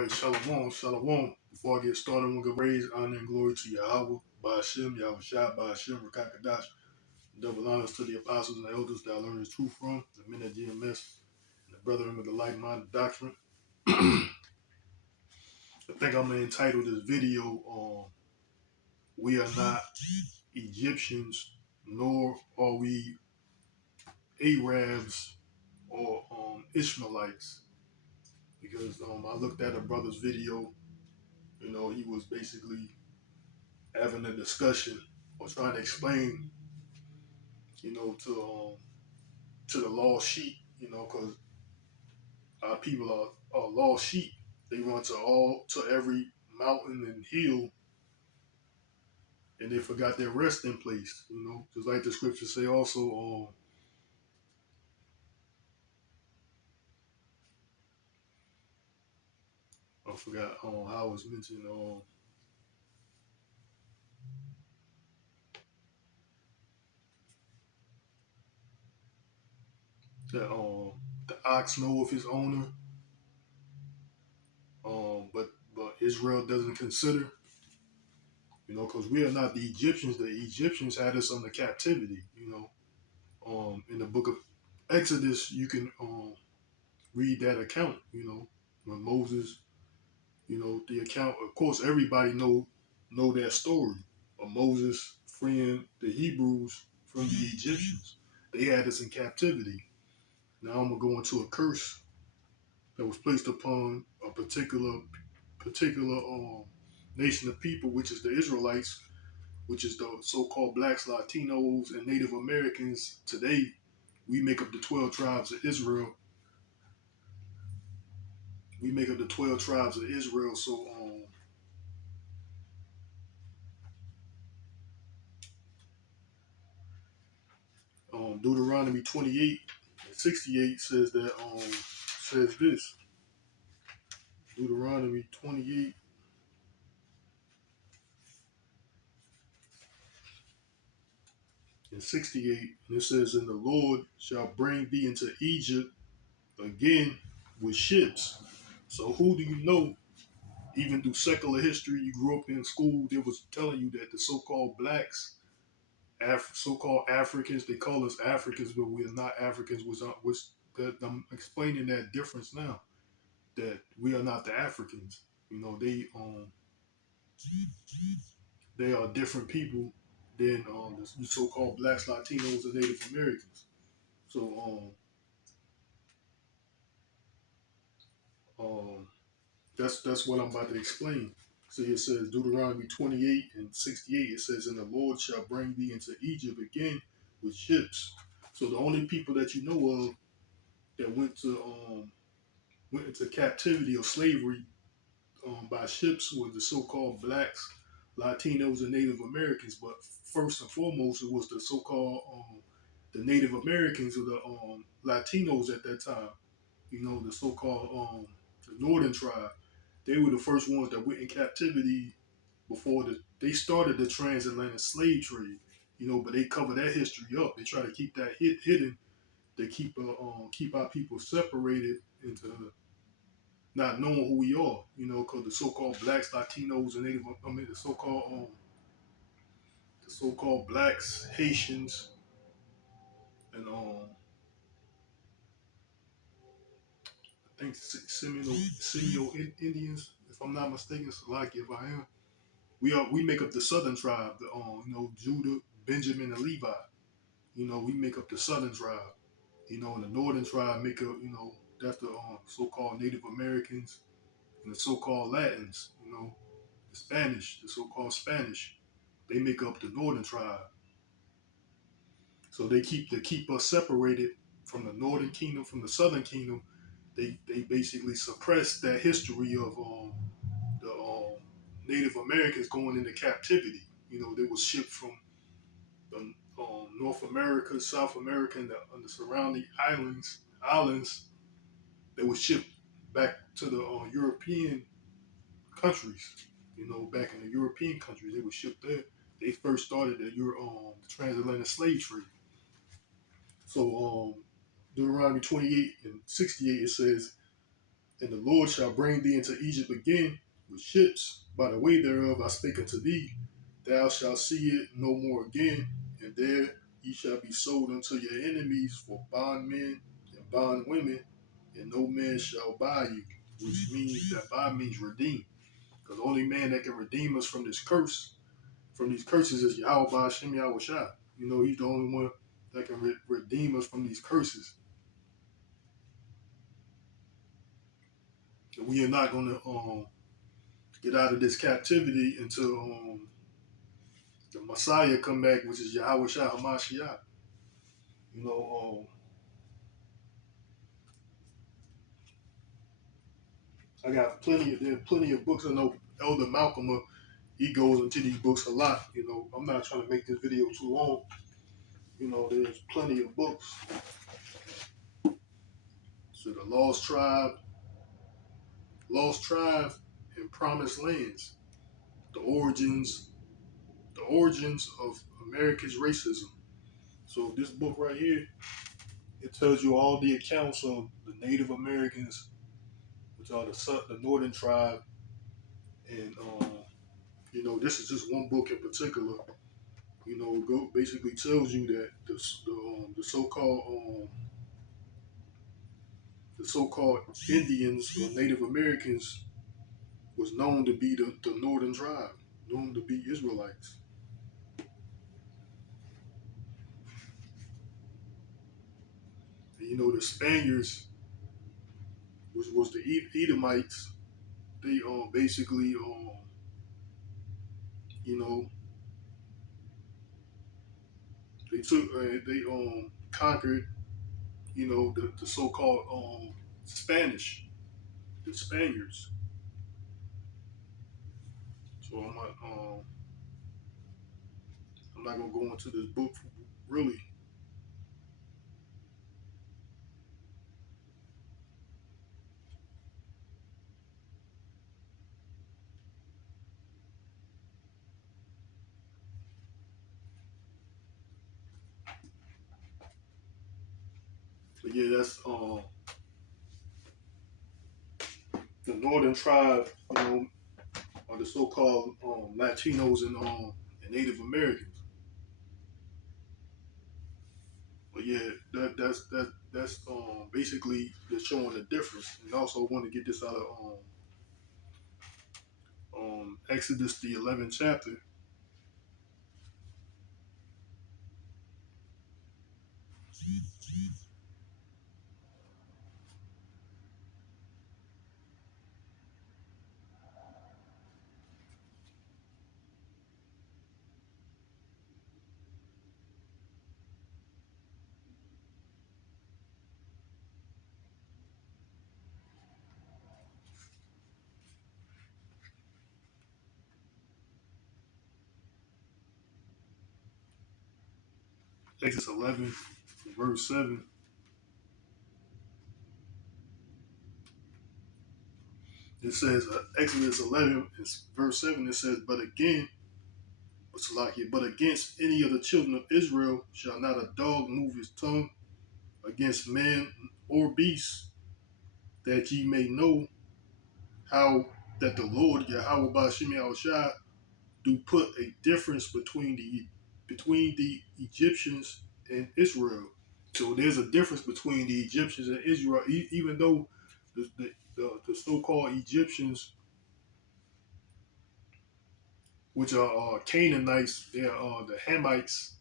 right, shalom, shalom. Before I get started, I'm going to praise, honor, and glory to YAHAWAH, YAHAWAHSHI, Rakakadash. Double honors to the apostles and elders that I learned the truth from, the men at GMS, and the brethren with the like-minded doctrine. I think I'm going to entitle this video We Are Not Egyptians, nor are we Arabs or Ishmaelites. Because I looked at a brother's video, he was basically having a discussion or trying to explain, to the lost sheep, because our people are lost sheep. They run to every mountain and hill, and they forgot their resting place. Just like the scriptures say. Also, I forgot how it was mentioned. That the ox knoweth his owner, but Israel doesn't consider. Because we are not the Egyptians. The Egyptians had us under captivity. In the book of Exodus, you can read that account. When Moses, the account. Of course, everybody know that story of Moses freeing the Hebrews from the Egyptians. They had us in captivity. Now I'm gonna go into a curse that was placed upon a particular nation of people, which is the Israelites, which is the so-called blacks, Latinos, and Native Americans. Today, we make up the 12 tribes of Israel. So, Deuteronomy 28 and 68 says that says this. Deuteronomy 28 and 68, and it says, "And the Lord shall bring thee into Egypt again with ships." So who do you know? Even through secular history, you grew up in school, they was telling you that the so-called blacks, so-called Africans, they call us Africans, but we are not Africans. That I'm explaining that difference now. That we are not the Africans. They are different people than the so-called blacks, Latinos, and Native Americans. So that's what I'm about to explain. So it says Deuteronomy 28 and 68. It says, "And the Lord shall bring thee into Egypt again with ships." So the only people that you know of that went into captivity or slavery by ships were the so-called blacks, Latinos, and Native Americans. But first and foremost, it was the so-called the Native Americans or the Latinos at that time. The so-called the Northern tribe. They were the first ones that went in captivity before they started the transatlantic slave trade. But they cover that history up. They try to keep that hidden. They keep our people separated into not knowing who we are. Because the so-called blacks, Latinos, and the so-called blacks, Haitians, and I think Seminole Indians, if I'm not mistaken. So like if I am, we make up the Southern tribe. The Judah, Benjamin, and Levi. We make up the Southern tribe. And the Northern tribe make up. That's the so-called Native Americans and the so-called Latins. The Spanish, the so-called Spanish. They make up the Northern tribe. So they keep us separated from the Northern Kingdom, from the Southern Kingdom. They basically suppress that history of the Native Americans going into captivity. They were shipped from the North America, South America, and the surrounding islands. They were shipped back to the European countries. Back in the European countries, they were shipped there. They first started the transatlantic slave trade. So Deuteronomy 28 and 68, it says, And the Lord shall bring thee into Egypt again with ships. By the way thereof I spake unto thee, thou shalt see it no more again. And there ye shall be sold unto your enemies for bondmen and bondwomen, and no man shall buy you. Which means that buy means redeem. Because the only man that can redeem us from this curse, from these curses, is YAHAWAHSHI, YAHAWAHSHI. You know, he's the only one that can redeem us from these curses. And we are not going to get out of this captivity until the Messiah come back, which is YAHAWAHSHI HaMashiach. You know, I got there's plenty of books. I know Elder Malcolm, he goes into these books a lot. You know, I'm not trying to make this video too long. You know, there's plenty of books. So the Lost Tribe and Promised Lands, the origins of America's racism. So this book right here, it tells you all the accounts of the Native Americans, which are the Northern Tribe, and you know, this is just one book in particular. You know, basically tells you that the so-called Indians or Native Americans was known to be the Northern Tribe, known to be Israelites. And, you know, the Spaniards, which was the Edomites, they basically you know, they conquered, you know, the so-called Spanish, the Spaniards. So I'm not gonna go into this book really. But yeah, that's the Northern Tribe, you know, are the so-called Latinos and Native Americans. But yeah, that's basically just showing the difference. And also want to get this out of Exodus the 11th chapter. Exodus 11, verse 7. It says Exodus 11, verse 7. It says, "But again, but against any of the children of Israel shall not a dog move his tongue against man or beast, that ye may know how that the Lord Yahweh Shai do put a difference between the Egyptians and Israel." So there's a difference between the Egyptians and Israel, even though the so-called Egyptians, which are Canaanites, they're the Hamites,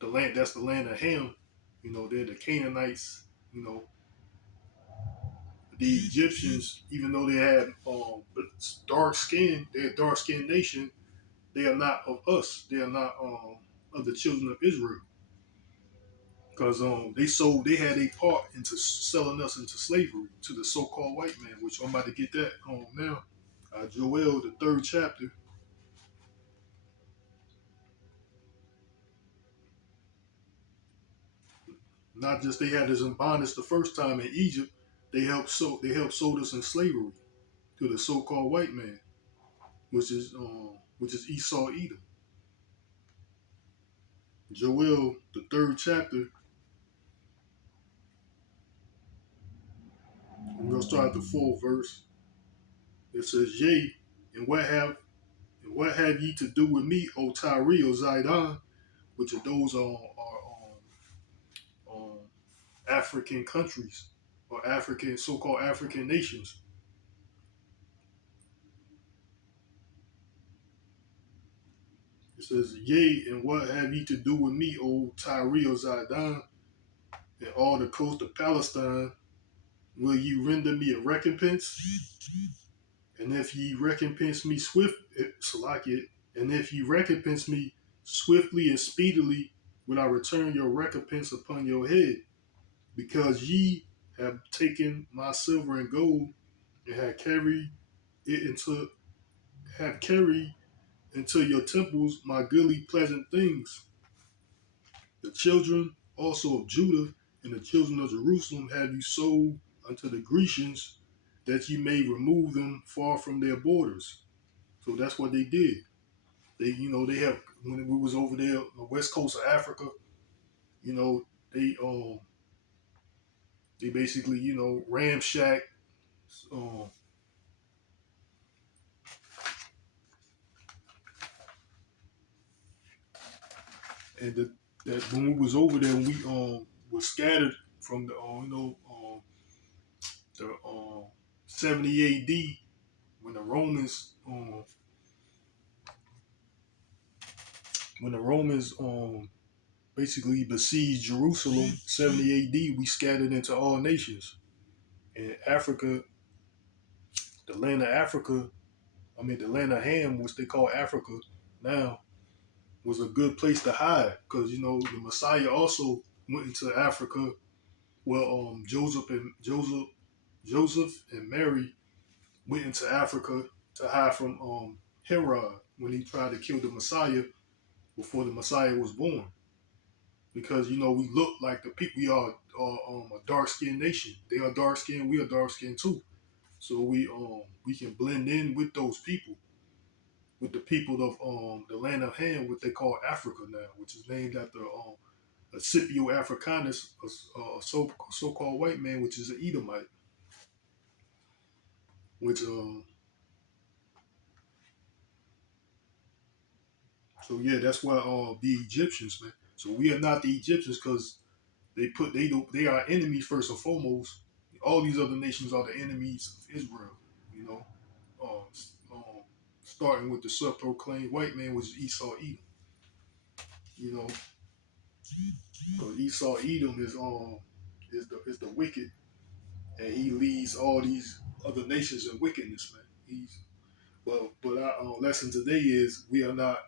the land of Ham. You know, they're the Canaanites. You know, the Egyptians, even though they had dark skin, they're a dark skinned nation. They are not of us. They are not of the children of Israel, because they had a part into selling us into slavery to the so-called white man, which I'm about to get that now. Joel, the third chapter. Not just they had us in bondage the first time in Egypt, they helped sold us in slavery to the so-called white man, which is Esau Edom. Joel, the third chapter, We're gonna start at the fourth verse. It says, "Yea, and what have ye to do with me, O Tyre, O Zidon?" Which are those African countries or African so-called African nations. It says, "Yea, and what have ye to do with me, O Tyre, O Zidon, and all the coast of Palestine? Will ye render me a recompense? And if ye recompense me and if ye recompense me swiftly and speedily, will I return your recompense upon your head? Because ye have taken my silver and gold, and it have carried into your temples my goodly pleasant things. The children also of Judah and the children of Jerusalem have you sold unto the Grecians, that ye may remove them far from their borders." So that's what they did. They have, when we was over there on the west coast of Africa, you know, they um they basically, ramshack, um and that when we was over there, we was scattered from the the 70 AD, when the Romans basically besieged Jerusalem. 70 AD, we scattered into all nations. And Africa, the land of Africa, the land of Ham, which they call Africa now, was a good place to hide, because the Messiah also went into Africa. Well, Joseph and Mary went into Africa to hide from Herod when he tried to kill the Messiah before the Messiah was born. Because we look like the people. We are a dark skinned nation. They are dark skinned. We are dark skinned too. So we can blend in with those people, with the people of the land of Ham, what they call Africa now, which is named after a Scipio Africanus, a so-called white man, which is an Edomite. Which so yeah, that's why the Egyptians, man. So we are not the Egyptians, because they are enemies first and foremost. All these other nations are the enemies of Israel. You know, starting with the self-proclaimed white man, which is Esau Edom. You know, because Esau Edom is the wicked, and he leads all these other nations in wickedness, man. But our lesson today is, we are not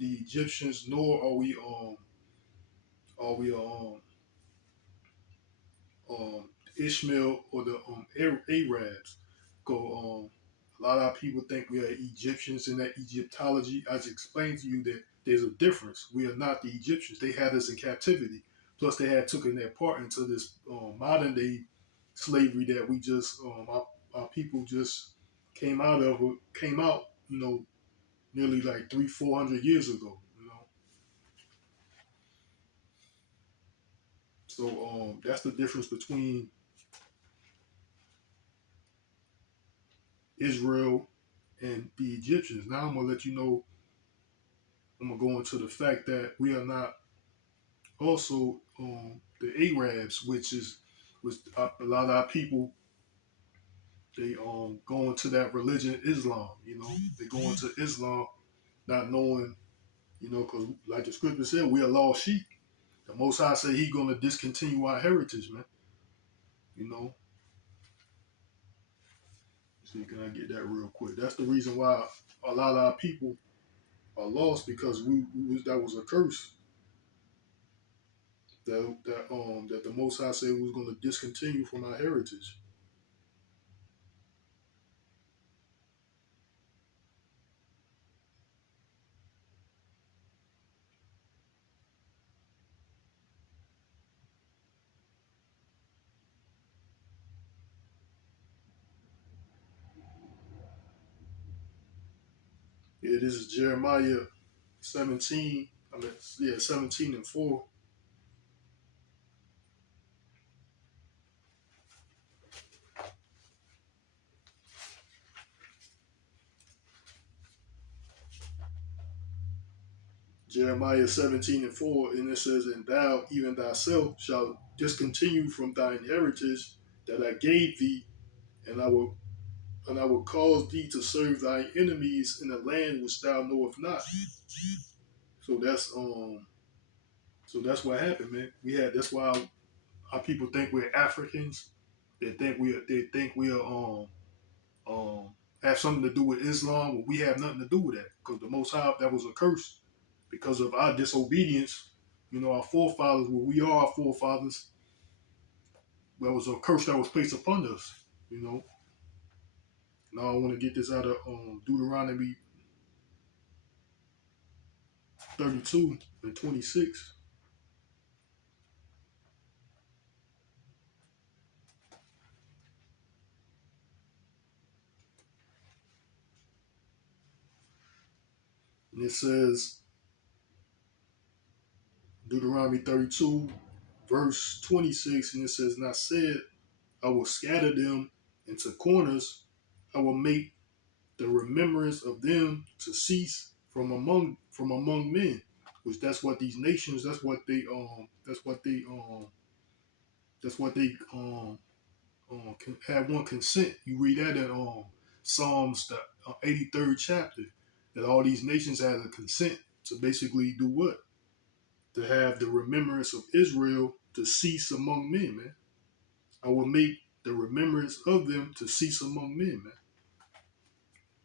the Egyptians, nor are we Ishmael or the Arabs. Go A lot of people think we are Egyptians in that Egyptology. I just explained to you that there's a difference. We are not the Egyptians. They had us in captivity. Plus, they had taken their part into this modern day slavery that we just our people just came out. Nearly like 300-400 years ago. So that's the difference between Israel and the Egyptians. Now I'm gonna let you know. I'm gonna go into the fact that we are not also the Arabs, which a lot of our people, they go into that religion, Islam. They go into Islam not knowing, because like the scripture said, we are lost sheep. The Most High said He gonna discontinue our heritage, man. You know. See, can I get that real quick? That's the reason why a lot of our people are lost, because that was a curse that the Most High said we was going to discontinue from our heritage. Yeah, this is Jeremiah 17. 17:4. Jeremiah 17:4, and it says, "And thou, even thyself, shalt discontinue from thine heritage that I gave thee, and I will cause thee to serve thy enemies in a land which thou knowest not." So that's what happened, man. That's why our people think we're Africans. They think we are um have something to do with Islam. But we have nothing to do with that, because the Most High, that was a curse because of our disobedience. Our forefathers, we are our forefathers. That was a curse that was placed upon us. You know. Now I want to get this out of Deuteronomy 32:26. And it says, Deuteronomy 32, verse 26, and it says, "And I said, I will scatter them into corners. I will make the remembrance of them to cease from among men." Which that's what these nations. That's what they have one consent. You read that in Psalms, the 83rd chapter, that all these nations have a consent to basically do what? To have the remembrance of Israel to cease among men, man. I will make the remembrance of them to cease among men, man.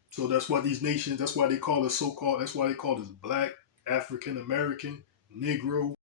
So that's why these nations, that's why they call us so-called, that's why they call us black, African American, Negro,